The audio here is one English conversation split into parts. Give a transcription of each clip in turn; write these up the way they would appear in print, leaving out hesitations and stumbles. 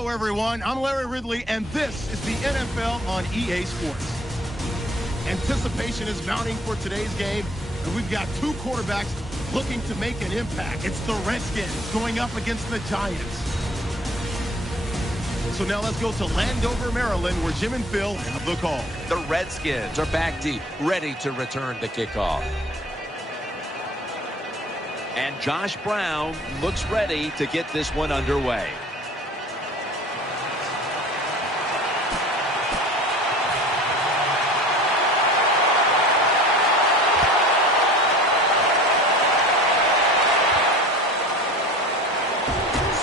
Hello, everyone. I'm Larry Ridley, and this is the NFL on EA Sports. Anticipation is mounting for today's game, and we've got two quarterbacks looking to make an impact. It's the Redskins going up against the Giants. So now let's go to Landover, Maryland, where Jim and Phil have the call. The Redskins are back deep, ready to return the kickoff. And Josh Brown looks ready to get this one underway.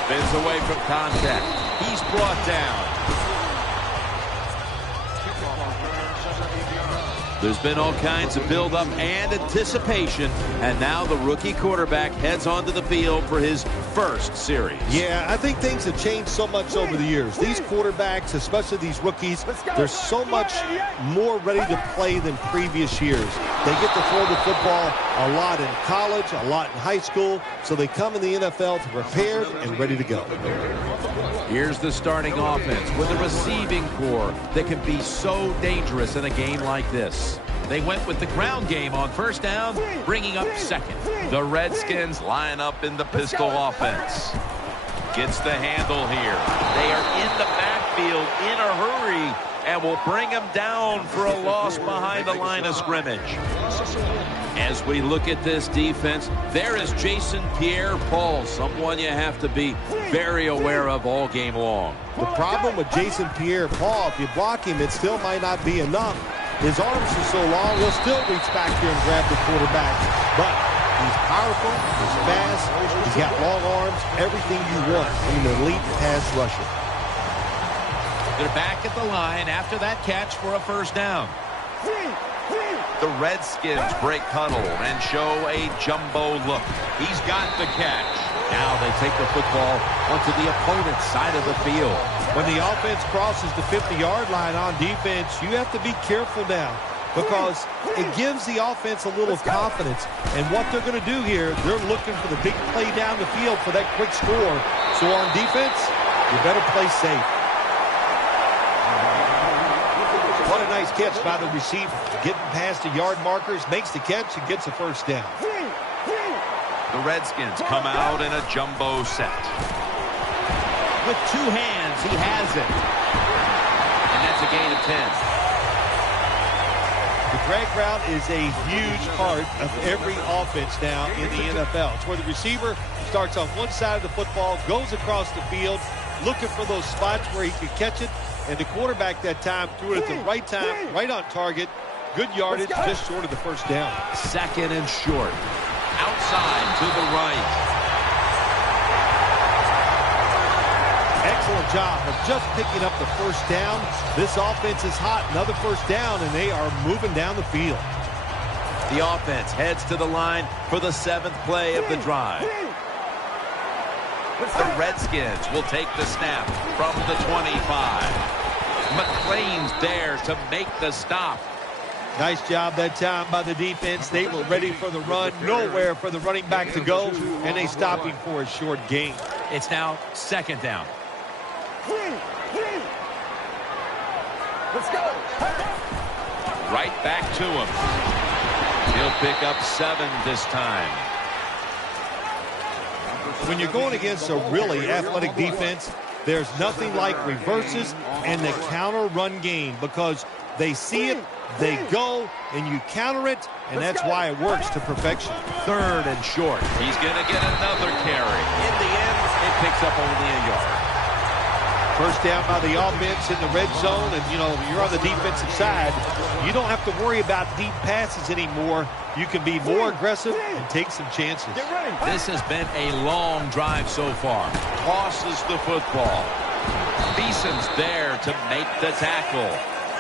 Spins away from contact. He's brought down. There's been all kinds of build-up and anticipation, and now the rookie quarterback heads onto the field for his first series. Yeah, I think things have changed so much over the years. These quarterbacks, especially these rookies, they're so much more ready to play than previous years. They get to throw the football a lot in college, a lot in high school, so they come in the NFL prepared and ready to go. Here's the starting offense with a receiving core that can be so dangerous in a game like this. They went with the ground game on first down, bringing up second. The Redskins line up in the pistol offense. Gets the handle here. They are in the backfield in a hurry and will bring him down for a loss behind the line of scrimmage. As we look at this defense, there is Jason Pierre-Paul, someone you have to be very aware of all game long. The problem with Jason Pierre-Paul, if you block him, it still might not be enough. His arms are so long, he'll still reach back here and grab the quarterback. But he's powerful, he's fast, he's got long arms, everything you want in an elite pass rusher. They're back at the line after that catch for a first down. The Redskins break huddle and show a jumbo look. He's got the catch. Now they take the football onto the opponent's side of the field. When the offense crosses the 50-yard line on defense, you have to be careful now because it gives the offense a little confidence. And what they're going to do here, they're looking for the big play down the field for that quick score. So on defense, you better play safe. What a nice catch by the receiver. Getting past the yard markers, makes the catch, and gets a first down. The Redskins come out in a jumbo set. With two hands, he has it. And that's a gain of 10. The drag route is a huge part of every offense now in the NFL. It's where the receiver starts on one side of the football, goes across the field, looking for those spots where he can catch it. And the quarterback that time threw it at the right time, right on target. Good yardage, just short of the first down. Second and short. Outside to the right. Excellent job of just picking up the first down. This offense is hot. Another first down, and they are moving down the field. The offense heads to the line for the 7th play of the drive. The Redskins will take the snap from the 25. McClain's there to make the stop. Nice job that time by the defense. They were ready for the run, nowhere for the running back to go, and they stopped him for a short gain. It's now second down. Let's go. Right back to him. He'll pick up 7 this time. When you're going against a really athletic defense, there's nothing like reverses and the counter run game because they see it, they go, and you counter it, and that's why it works to perfection. Third and short. He's going to get another carry. In the end, it picks up only a yard. First down by the offense in the red zone, and, you know, you're on the defensive side. You don't have to worry about deep passes anymore. You can be more aggressive and take some chances. This has been a long drive so far. Tosses the football. Beeson's there to make the tackle.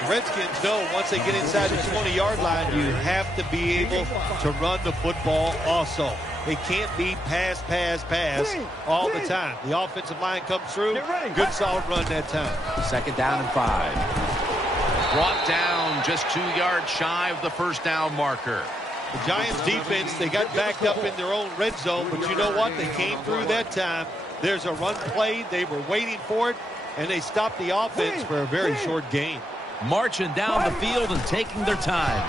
The Redskins know once they get inside the 20-yard line, you have to be able to run the football also. It can't be pass, pass, pass all the time. The offensive line comes through. Good solid run that time. Second down and 5. Brought down just 2 yards shy of the first down marker. The Giants defense, they got backed up in their own red zone, but you know what? They came through that time. There's a run play. They were waiting for it, and they stopped the offense for a very short gain. Marching down the field and taking their time.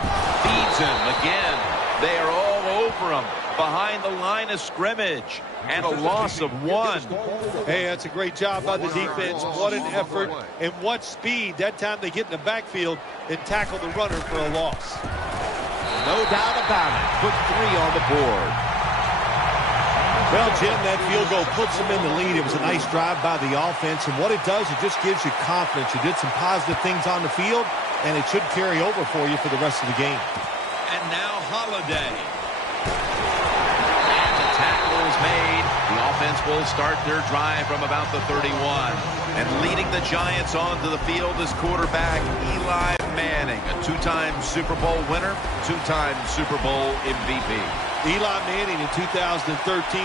Feeds him again. They are all over him behind the line of scrimmage. And a loss of 1. Hey, that's a great job by the defense. What an effort and what speed. That time they get in the backfield and tackle the runner for a loss. No doubt about it. Put 3 on the board. Well, Jim, that field goal puts them in the lead. It was a nice drive by the offense, and what it does, it just gives you confidence. You did some positive things on the field, and it should carry over for you for the rest of the game. And now Holiday. And the tackle is made. The offense will start their drive from about the 31. And leading the Giants onto the field is quarterback Eli Manning, a 2-time Super Bowl winner, 2-time Super Bowl MVP. Eli Manning in 2013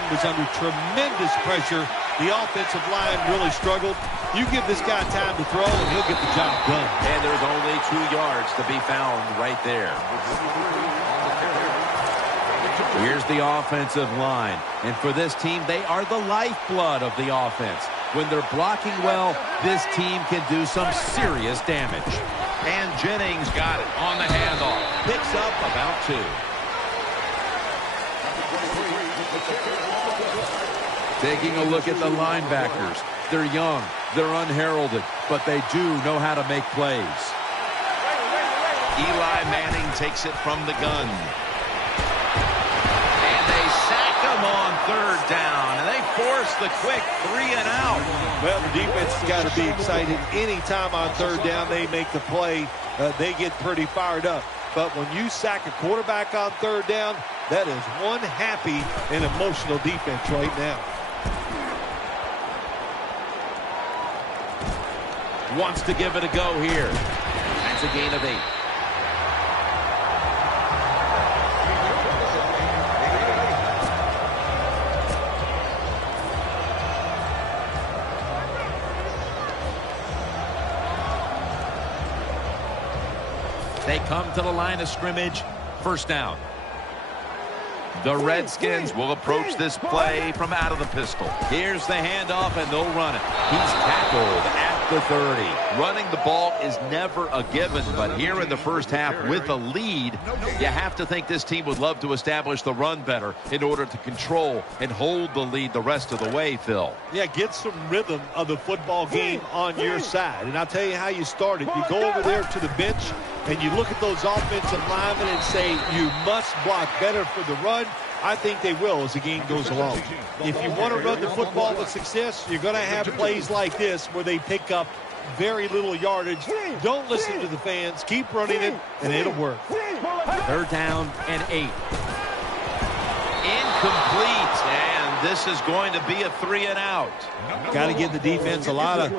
was under tremendous pressure. The offensive line really struggled. You give this guy time to throw, and he'll get the job done. And there's only 2 yards to be found right there. Here's the offensive line. And for this team, they are the lifeblood of the offense. When they're blocking well, this team can do some serious damage. And Jennings got it on the handoff. Picks up about 2. Taking a look at the linebackers. They're young, they're unheralded, but they do know how to make plays. Eli Manning takes it from the gun. And they sack him on 3rd down, and they force the quick 3 and out. Well, the defense has got to be excited. Anytime on 3rd down they make the play, they get pretty fired up. But when you sack a quarterback on 3rd down, that is one happy and emotional defense right now. Wants to give it a go here. That's a gain of 8. They come to the line of scrimmage. 1st down. The Redskins will approach this play from out of the pistol. Here's the handoff, and they'll run it. He's tackled at the 30. Running the ball is never a given, but here in the first half with a lead, you have to think this team would love to establish the run better in order to control and hold the lead the rest of the way, Phil. Yeah, get some rhythm of the football game on your side. And I'll tell you how you start it. You go over there to the bench, and you look at those offensive linemen and say, you must block better for the run. I think they will as the game goes along. If you want to run the football with success, you're going to have plays like this where they pick up very little yardage. Don't listen to the fans. Keep running it, and it'll work. 3rd down and 8. Incomplete, and this is going to be a 3 and out. Got to give the defense a lot of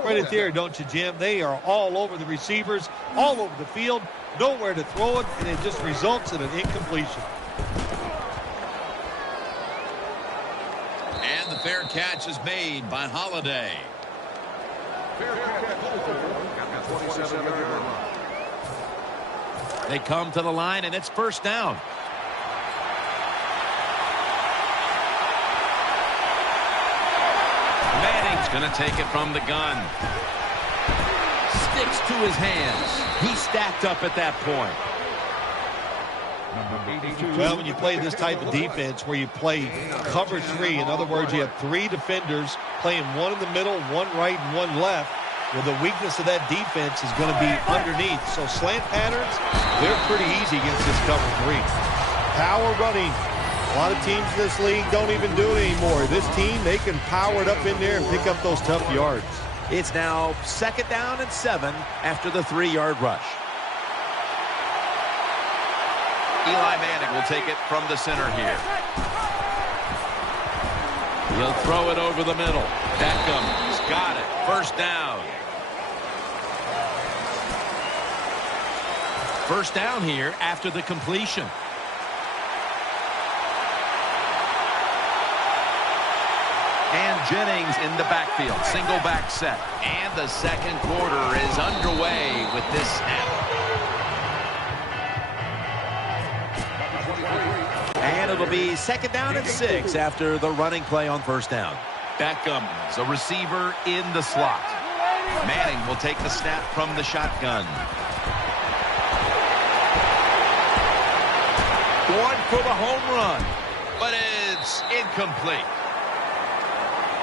credit there, don't you, Jim? They are all over the receivers, all over the field, nowhere to throw it, and it just results in an incompletion. And the fair catch is made by Holiday. They come to the line, and it's 1st down. Manning's going to take it from the gun. Sticks to his hands. He's stacked up at that point. Well, when you play this type of defense where you play cover 3, in other words, you have 3 defenders playing one in the middle, one right, and one left. Well, the weakness of that defense is going to be underneath. So slant patterns, they're pretty easy against this cover 3. Power running. A lot of teams in this league don't even do it anymore. This team, they can power it up in there and pick up those tough yards. It's now 2nd down and 7 after the 3-yard rush. Eli Manning will take it from the center here. He'll throw it over the middle. Beckham's got it. 1st down. 1st down here after the completion. And Jennings in the backfield. Single back set. And the 2nd quarter is underway with this snap. And it'll be 2nd down and 6 after the running play on 1st down. Beckham's a receiver in the slot. Manning will take the snap from the shotgun. Going for the home run, but it's incomplete.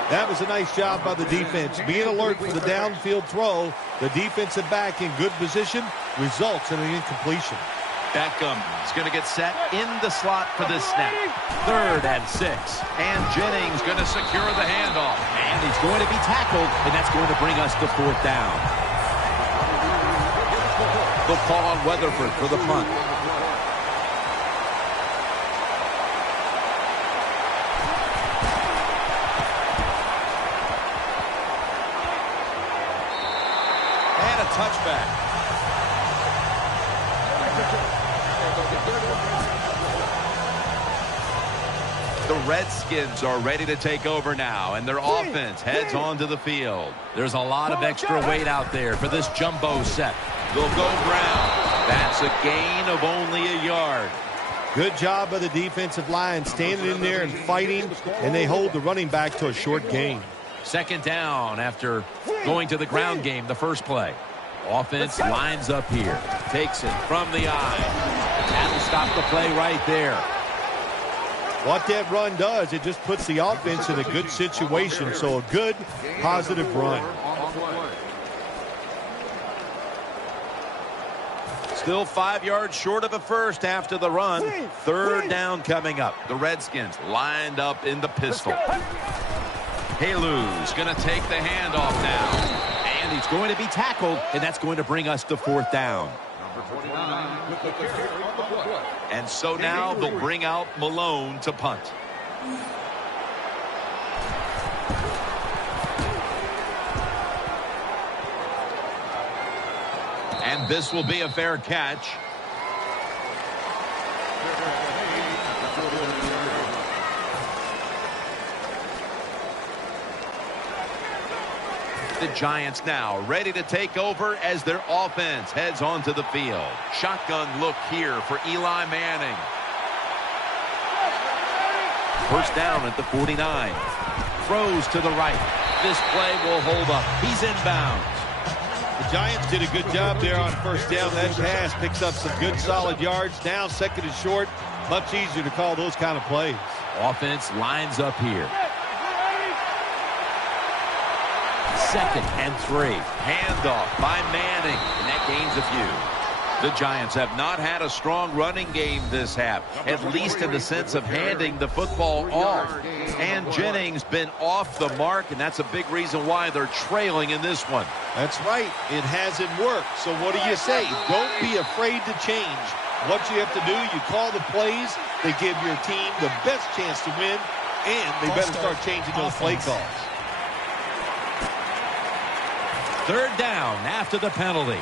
That was a nice job by the defense. Being alert for the downfield throw, the defensive back in good position results in an incompletion. Beckham is going to get set in the slot for this snap. 3rd and 6. And Jennings going to secure the handoff. And he's going to be tackled, and that's going to bring us to 4th down. The call on Weatherford for the punt. And a touchback. The Redskins are ready to take over now, and their offense heads onto the field. There's a lot of extra weight out there for this jumbo set. They'll go ground. That's a gain of only a yard. Good job by the defensive line, standing in there and fighting, and they hold the running back to a short gain. 2nd down after going to the ground game the first play. Offense lines up here. Takes it from the eye. That'll stop the play right there. What that run does, it just puts the offense in a good situation. So a good, positive run. Still 5 yards short of a first after the run. 3rd down coming up. The Redskins lined up in the pistol. Halu's going to take the handoff now. And he's going to be tackled, and that's going to bring us to 4th down. And so now they'll bring out Malone to punt. And this will be a fair catch. The Giants now ready to take over as their offense heads onto the field. Shotgun look here for Eli Manning. 1st down at the 49. Throws to the right. This play will hold up. He's inbounds. The Giants did a good job there on 1st down. That pass picks up some good solid yards. Now 2nd and short. Much easier to call those kind of plays. Offense lines up here. 2nd and 3. Handoff by Manning, and that gains a few. The Giants have not had a strong running game this half, at least in the sense of handing the football off. And Jennings been off the mark, and that's a big reason why they're trailing in this one. That's right. It hasn't worked. So what do you say? Don't be afraid to change. What you have to do, you call the plays that give your team the best chance to win, and they better start changing those play calls. 3rd down after the penalty.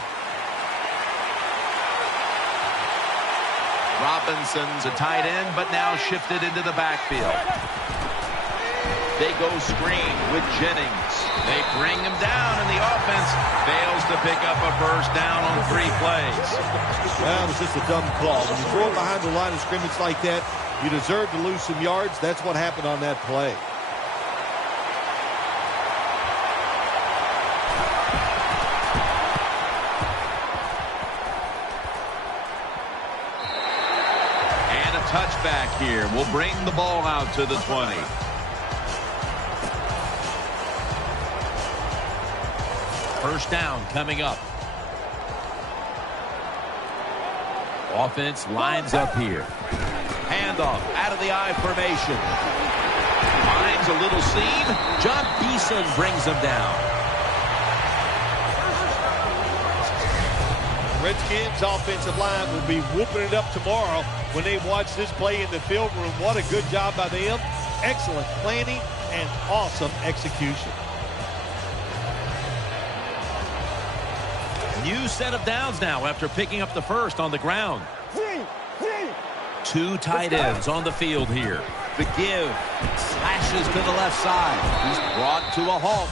Robinson's a tight end, but now shifted into the backfield. They go screen with Jennings. They bring him down, and the offense fails to pick up a 1st down on 3 plays. Well, it was just a dumb call. When you throw it behind the line of scrimmage like that, you deserve to lose some yards. That's what happened on that play. Touchback here will bring the ball out to the 20. First down coming up. Offense lines up here. Handoff out of the I formation. Finds a little seam. John Beeson brings him down. Redskins offensive line will be whooping it up tomorrow when they watch this play in the film room. What a good job by them. Excellent planning and awesome execution. New set of downs now after picking up the first on the ground. 2 tight ends on the field here. The give. Slashes to the left side. He's brought to a halt.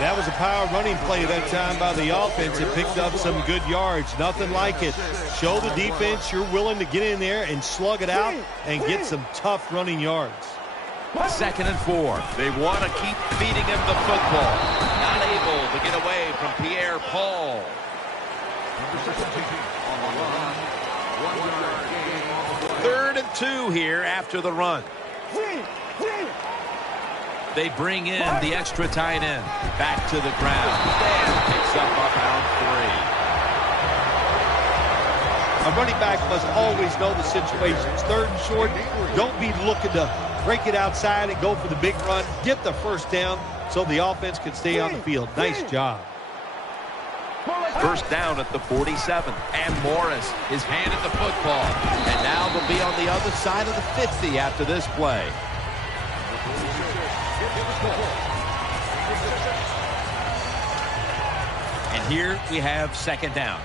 That was a power running play that time by the offense. It picked up some good yards. Nothing like it. Show the defense you're willing to get in there and slug it out and get some tough running yards. 2nd and 4. They want to keep feeding him the football. Not able to get away from Pierre Paul. 3rd and 2 here after the run. They bring in the extra tight end. Back to the ground. And picks up about 3. A running back must always know the situations. 3rd and short, don't be looking to break it outside and go for the big run. Get the first down so the offense can stay on the field. Nice job. 1st down at the 47. And Morris is handed the football. And now they'll be on the other side of the 50 after this play. And here we have 2nd down.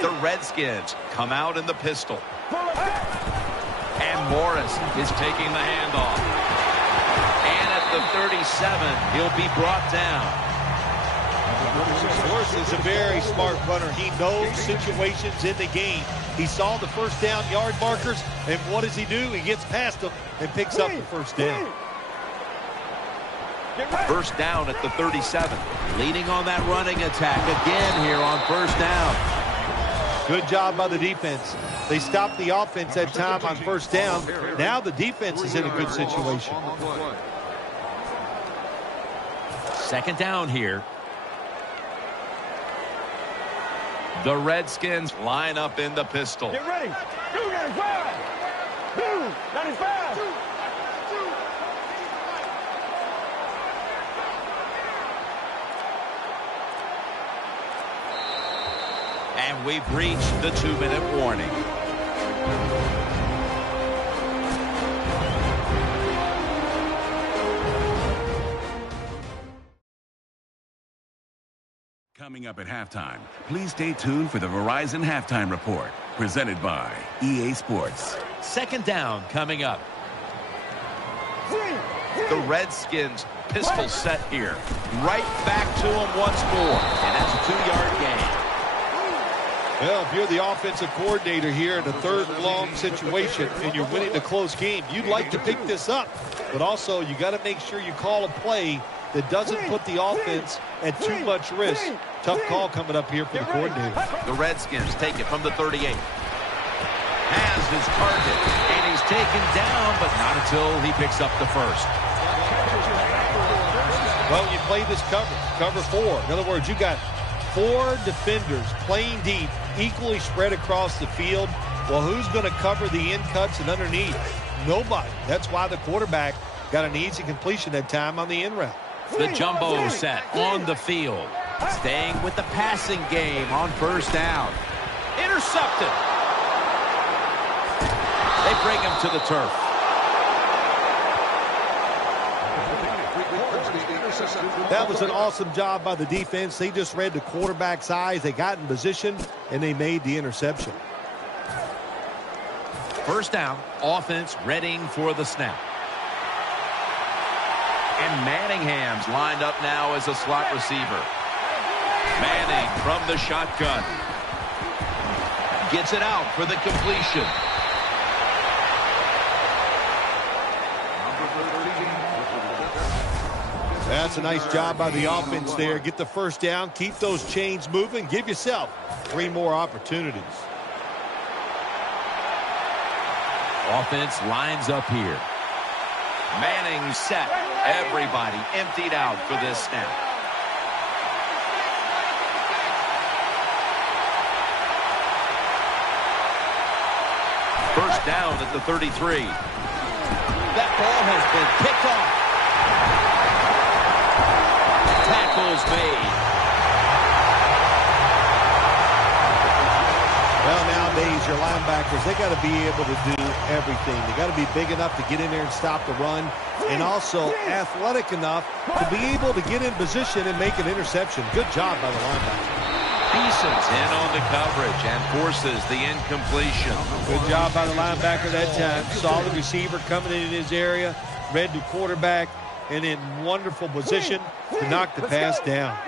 The Redskins come out in the pistol. And Morris is taking the handoff. And at the 37, he'll be brought down. Morris is a very smart runner. He knows situations in the game. He saw the 1st down yard markers, and what does he do? He gets past them and picks up the 1st down. 1st down at the 37. Leading on that running attack again here on 1st down. Good job by the defense. They stopped the offense that time on 1st down. Now the defense is in a good situation. 2nd down here. The Redskins line up in the pistol. Get ready. 295. 295. And we've reached the 2-minute warning. Coming up at halftime, please stay tuned for the Verizon Halftime Report, presented by EA Sports. 2nd down coming up. The Redskins pistol set here. Right back to him once more. And that's a 2-yard gain. Well, if you're the offensive coordinator here in a 3rd and long situation and you're winning a close game, you'd like to pick this up. But also, you got to make sure you call a play that doesn't put the offense at too much risk. Tough call coming up here for the coordinator. The Redskins take it from the 38. Has his target, and he's taken down, but not until he picks up the 1st. Well, you play this cover 4. In other words, you got 4 defenders playing deep, equally spread across the field. Well, who's going to cover the in cuts and underneath? Nobody. That's why the quarterback got an easy completion that time on the in route. The jumbo set on the field. Staying with the passing game on 1st down. Intercepted. They bring him to the turf. That was an awesome job by the defense. They just read the quarterback's eyes. They got in position, and they made the interception. 1st down, offense readying for the snap. And Manningham's lined up now as a slot receiver. Manning from the shotgun. Gets it out for the completion. That's a nice job by the offense there. Get the 1st down, keep those chains moving, give yourself 3 more opportunities. Offense lines up here. Manning set. Everybody emptied out for this snap. First down at the 33. That ball has been picked off. Tackles made. Well, nowadays, your linebackers, they got to be able to do everything. They got to be big enough to get in there and stop the run, and also athletic enough to be able to get in position and make an interception. Good job by the linebacker. Pieces in on the coverage and forces the incompletion. Good job by the linebacker that time. Saw the receiver coming in his area, read the quarterback, and in wonderful position to knock the pass down.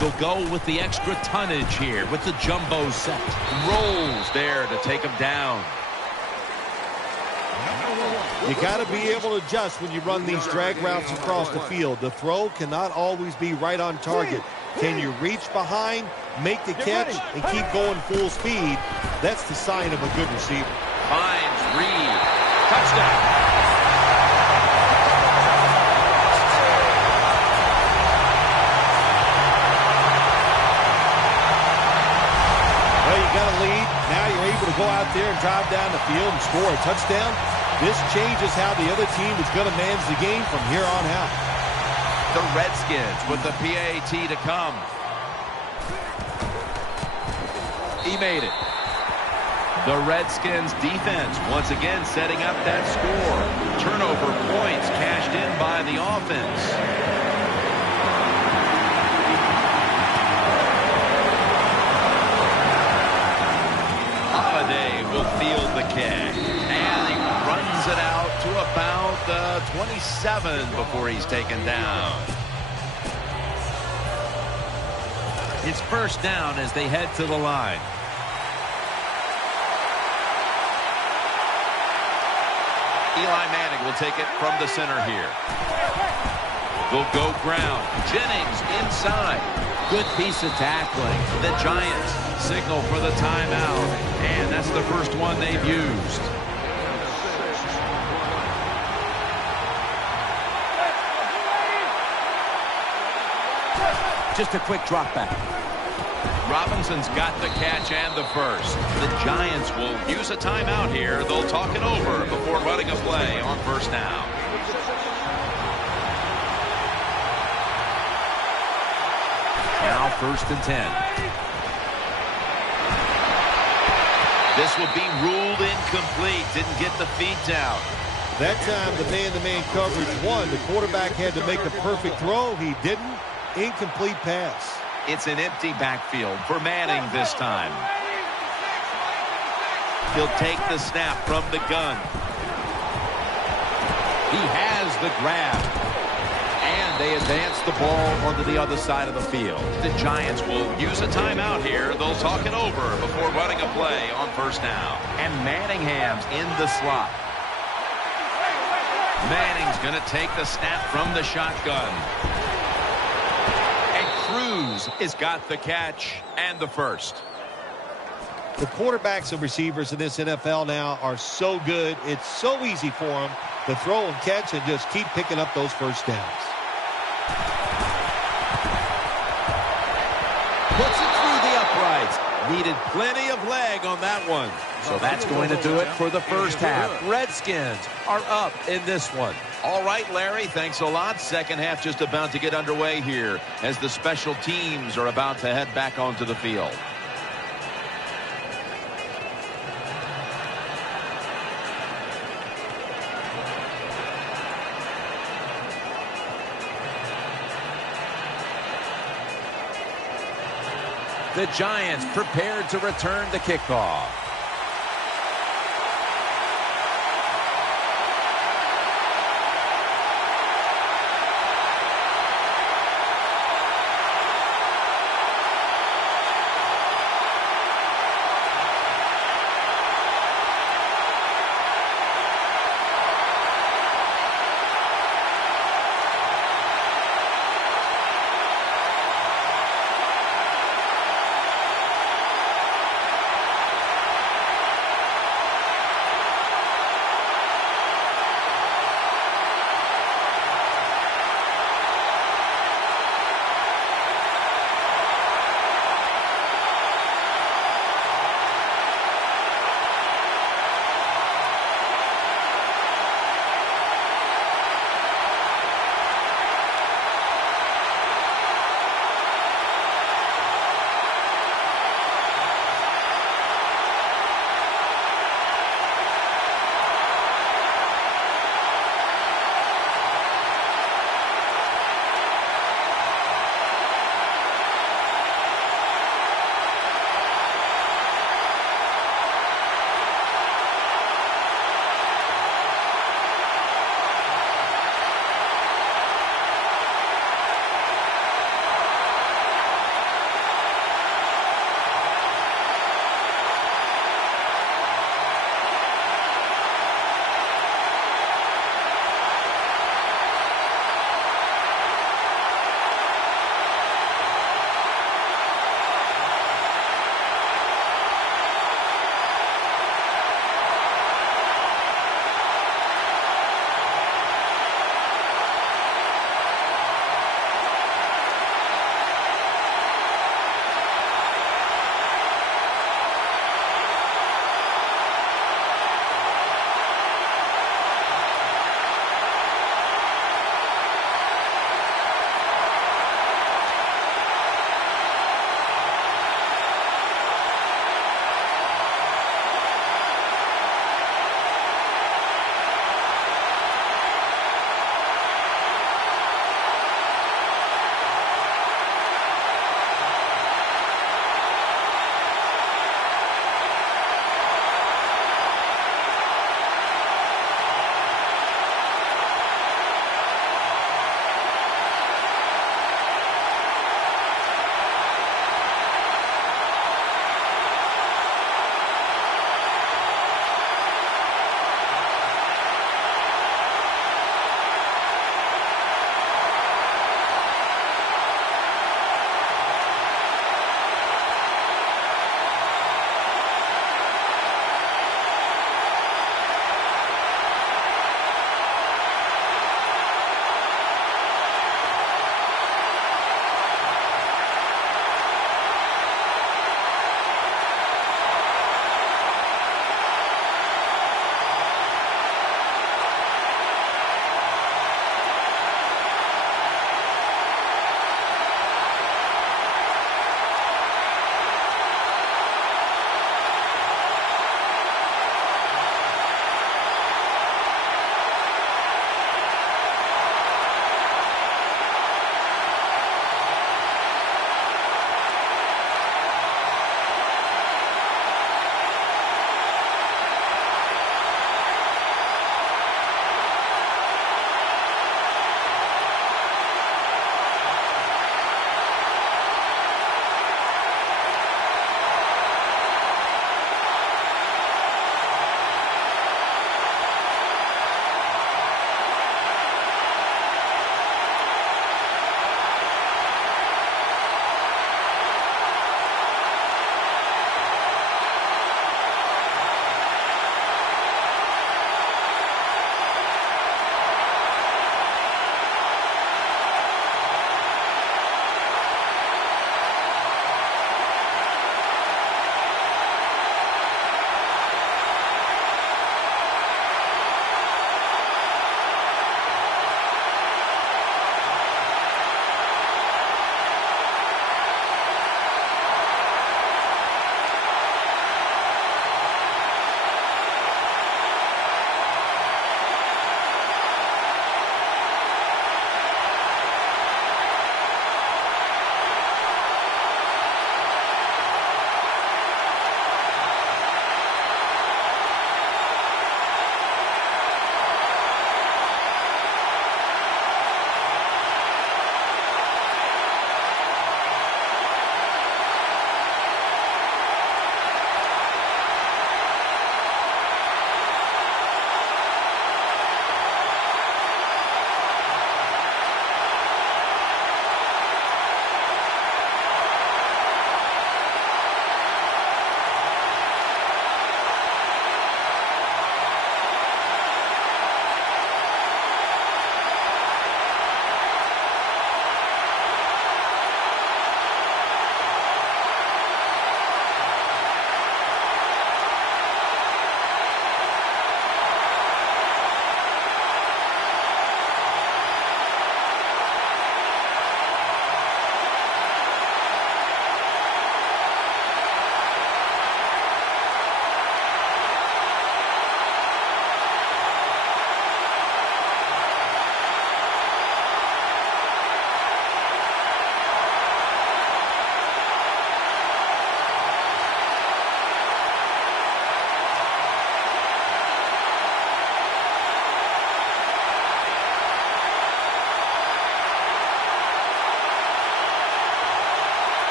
They'll go with the extra tonnage here with the jumbo set. Rolls there to take him down. You got to be able to adjust when you run these drag routes across the field. The throw cannot always be right on target. Can you reach behind, make the catch, and keep going full speed? That's the sign of a good receiver. Finds Reed. Touchdown. Well, you got a lead. Now you're able to go out there and drive down the field and score a touchdown. This changes how the other team is going to manage the game from here on out. The Redskins with the PAT to come. He made it. The Redskins defense once again setting up that score. Turnover points cashed in by the offense. Holiday will field the kick. And he runs it out to about 27 before he's taken down. It's first down as they head to the line. Eli Manning will take it from the center here. Will go ground. Jennings inside. Good piece of tackling. The Giants signal for the timeout. And that's the first one they've used. Just a quick drop back. Robinson's got the catch and the first. The Giants will use a timeout here. They'll talk it over before running a play on first down. Now first and 10. This will be ruled incomplete. Didn't get the feet down. That time the man-to-man coverage won. The quarterback had to make a perfect throw. He didn't. Incomplete pass. It's an empty backfield for Manning this time. He'll take the snap from the gun. He has the grab. And they advance the ball onto the other side of the field. The Giants will use a timeout here. They'll talk it over before running a play on first down. And Manningham's in the slot. Manning's going to take the snap from the shotgun. Cruz has got the catch and the first. The quarterbacks and receivers in this NFL now are so good. It's so easy for them to throw and catch and just keep picking up those first downs. Puts it through the uprights. Needed plenty of leg on that one. So that's going to do it for the first half. Redskins are up in this one. All right, Larry, thanks a lot. Second half just about to get underway here as the special teams are about to head back onto the field. The Giants prepared to return the kickoff.